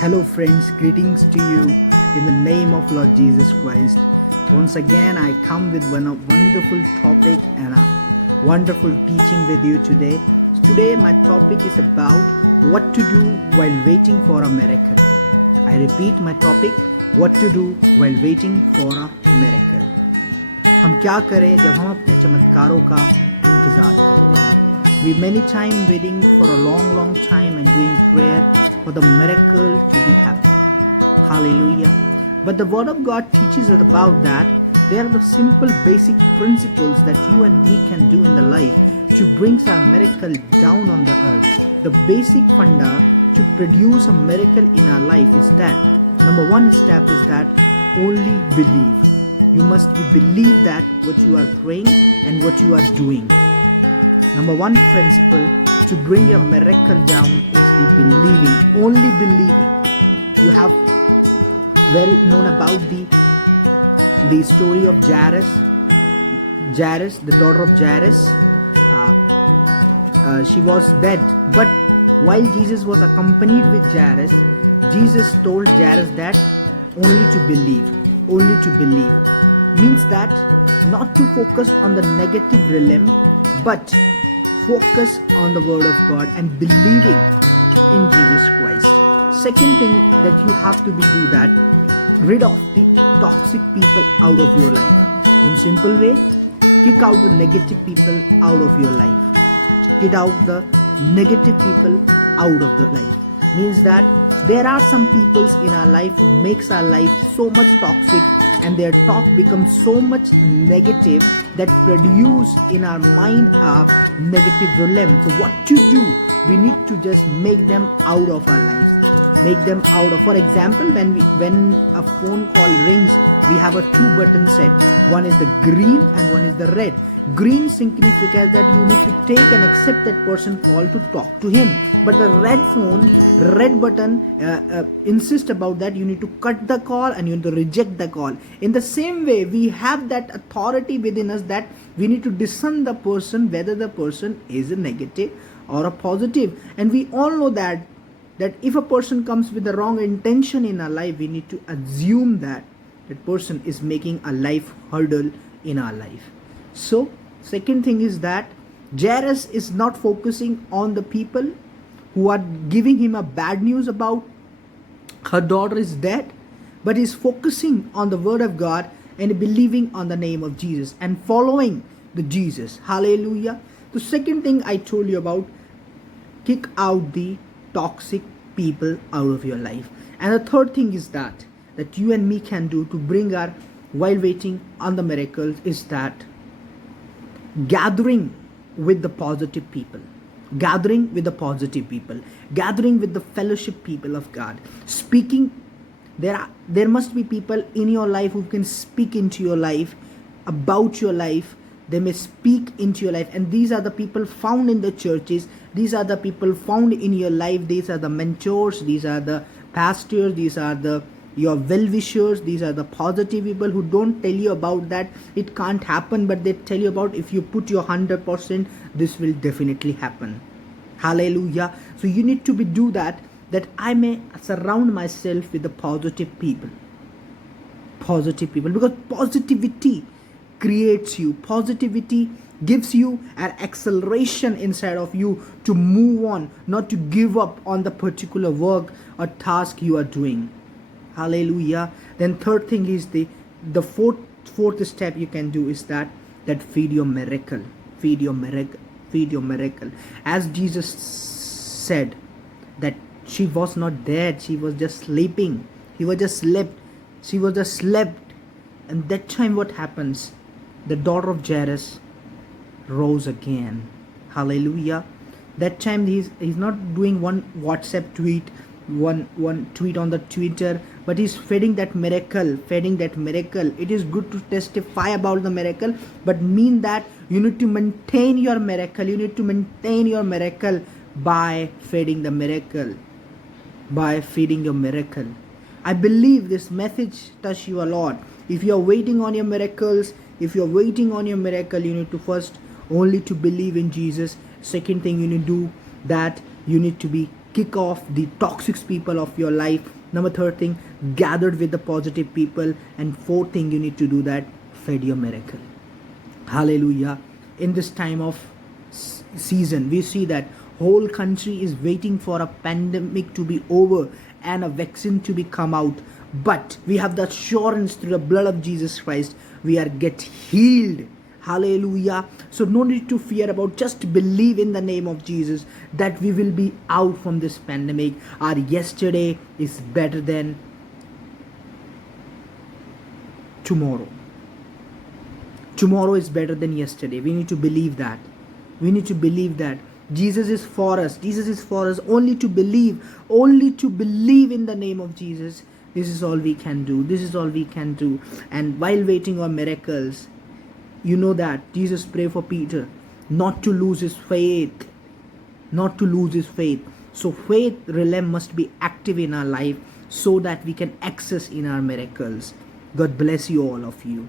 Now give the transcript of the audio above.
Hello, friends, greetings to you in the name of Lord Jesus Christ. Once again, I come with one wonderful topic and a wonderful teaching with you today. Today, my topic is about what to do while waiting for a miracle. I repeat my topic, what to do while waiting for a miracle. हम क्या करें जब हम अपने चमत्कारों का इंतजार करते हैं. We many time waiting for a long time and doing prayer for the miracle to be happen. Hallelujah. But the word of God teaches us about that. There are the simple basic principles that you and me can do in the life to bring our miracle down on the earth. The basic funda to produce a miracle in our life is that number one step is that only believe. You must believe that what you are praying and what you are doing. Number one principle to bring your miracle down is the believing, only believing. You have well known about the story of Jairus, the daughter of Jairus. She was dead, but while Jesus was accompanied with Jairus, Jesus told Jairus that only to believe, means that not to focus on the negative realm, but focus on the word of God and believing in Jesus Christ. Second thing that you have to do that, rid of the toxic people out of your life. In simple way, kick out the negative people out of your life. Get out the negative people out of the life. Means that there are some peoples in our life who makes our life so much toxic and their talk becomes so much negative that produce in our mind a negative realm. So what to do? We need to just make them out of our lives. Make them out of, for example, when a phone call rings, we have a 2-button set. One is the green and one is the red. Green signifies that you need to take and accept that person call to talk to him. But the red button insists about that you need to cut the call and you need to reject the call. In the same way, we have that authority within us that we need to discern the person, whether the person is a negative or a positive. And we all know that if a person comes with the wrong intention in our life, we need to assume that that person is making a life hurdle in our life. So, second thing is that Jairus is not focusing on the people who are giving him a bad news about her daughter is dead, but is focusing on the word of God and believing on the name of Jesus and following the Jesus. Hallelujah. The second thing I told you about, kick out the toxic people out of your life. And the third thing is that you and me can do to bring our while waiting on the miracles is that gathering with the positive people, gathering with the fellowship people of God, speaking. There must be people in your life who can speak into your life, about your life. They may speak into your life, and these are the people found in the churches. These are the people found in your life. These are the mentors, these are the pastors, these are your well-wishers. These are the positive people who don't tell you about that it can't happen, but they tell you about if you put your 100%, this will definitely happen. Hallelujah. So you need to do that I may surround myself with the positive people, because positivity creates you. Positivity gives you an acceleration inside of you to move on, not to give up on the particular work or task you are doing. Hallelujah. Then third thing is the fourth step you can do is that feed your miracle. As Jesus said that she was not dead, she was just sleeping. She was just slept. And that time what happens? The daughter of Jairus rose again. Hallelujah. That time he's not doing one WhatsApp tweet, one tweet on the Twitter, but he's feeding that miracle. It is good to testify about the miracle, but mean that you need to maintain your miracle. By feeding your miracle. I believe this message touch you a lot. If you are waiting on your miracles, you need to first only to believe in Jesus. Second thing you need to do that you need to be kick off the toxic people of your life. Number third thing, gathered with the positive people. And fourth thing you need to do that, fed your miracle. Hallelujah. In this time of season, we see that whole country is waiting for a pandemic to be over and a vaccine to be come out, but we have the assurance through the blood of Jesus Christ we are get healed. Hallelujah. So no need to fear about, just believe in the name of Jesus that we will be out from this pandemic. Our yesterday is better than tomorrow. Tomorrow is better than yesterday. We need to believe that. We need to believe that Jesus is for us. Jesus is for us. Only to believe in the name of Jesus. This is all we can do. This is all we can do. And while waiting on miracles, you know that Jesus prayed for Peter not to lose his faith. Not to lose his faith. So faith realm must be active in our life so that we can access in our miracles. God bless you, all of you.